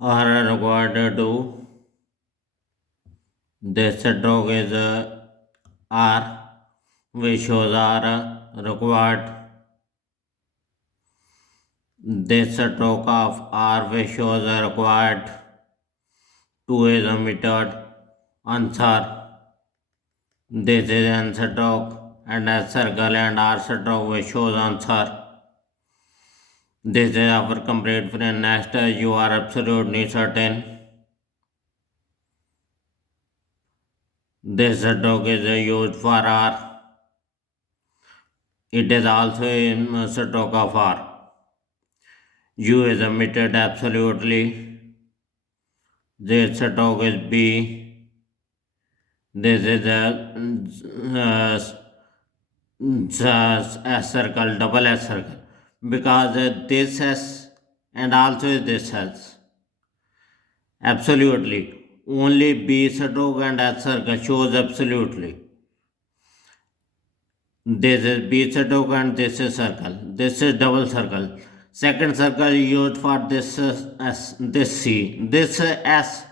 are required to do. This stroke is R, which shows are required. This stroke of R, which shows required. 2 is omitted. Answer. This is N stroke and S circle and R stroke, which shows answer. This is our complete friend. Next, you are absolutely certain. This stroke is used for R. It is also a stroke of R. U is omitted absolutely. This stroke is B. This is a S circle, double S circle, because this S and also this S. Absolutely. Only B stroke and S circle shows absolutely. This is B stroke and this is circle. This is double circle. Second circle used for this S, this C, this S.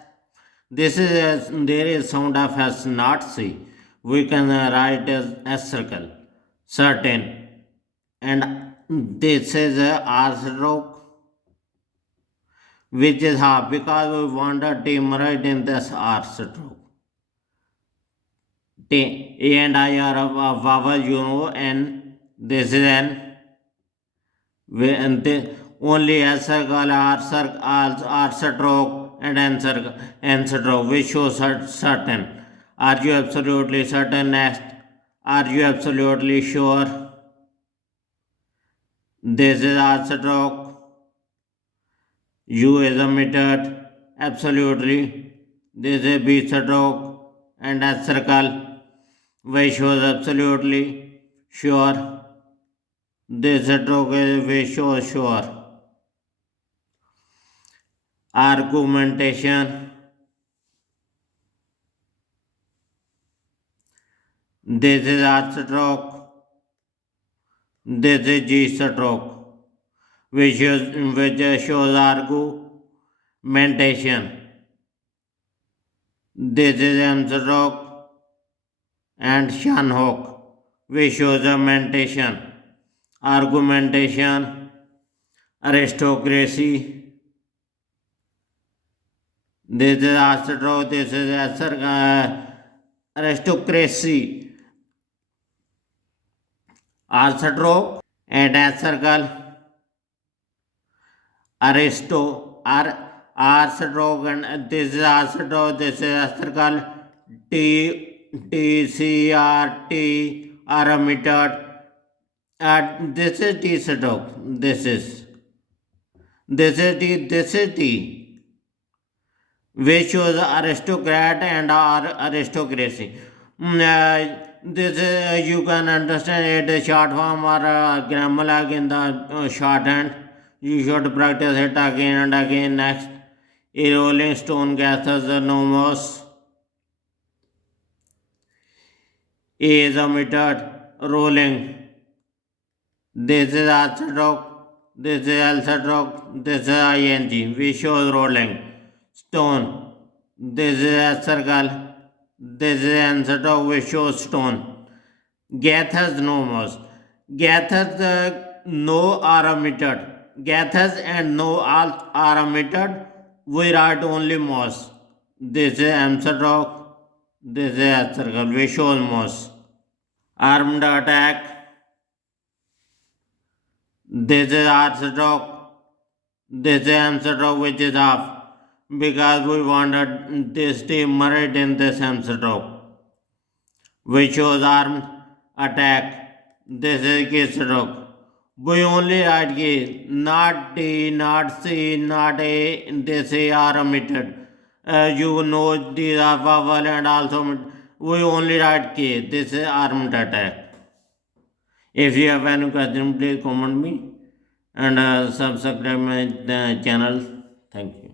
This is there is sound of S, not C. We can write as S circle, certain, and this is R stroke, which is half, because we want a 𝕕𝖎𝖙 in this R stroke. A and I are a vowel, you know, N. This is N. And only S circle, R stroke, and N stroke, which shows certain. Are you absolutely certain? Next, are you absolutely sure? This is R stroke. U is omitted absolutely. This is B stroke and S circle, which shows absolutely sure. This stroke is which shows sure. Argumentation. This is R stroke. This is G stroke, which shows argumentation. This is M stroke and Shanhook, which shows argumentation. Argumentation, aristocracy. This is R stroke. This is aristocracy. R stroke and S circle. R stroke and this is R stroke. This is S circle. C R T are omitted. This is T stroke. This is T. This is T, which shows aristocrat and aristocracy. This you can understand it short form or grammar like in the shorthand. You should practice it again and again. Next, a rolling stone gathers no moss. A is omitted. Rolling. This is R stroke. This is L stroke. This is ing, which shows rolling. Stone. This is S circle. This is N stroke, which shows stone. Gathers no moss. Gathers no are omitted. Gathers and no are omitted. We write only moss. This is M stroke. This is S circle, which shows moss. Armed attack. This is R stroke. This is M stroke, which is half, because we wanted this 𝕕𝖎𝖙 in this M stroke, which shows armed attack. This is K stroke. We only write K, not T, not C, not A. This A are omitted. You know these are vowel and also we only write K. This is armed attack. If you have any question, please comment me and subscribe my channel. Thank you.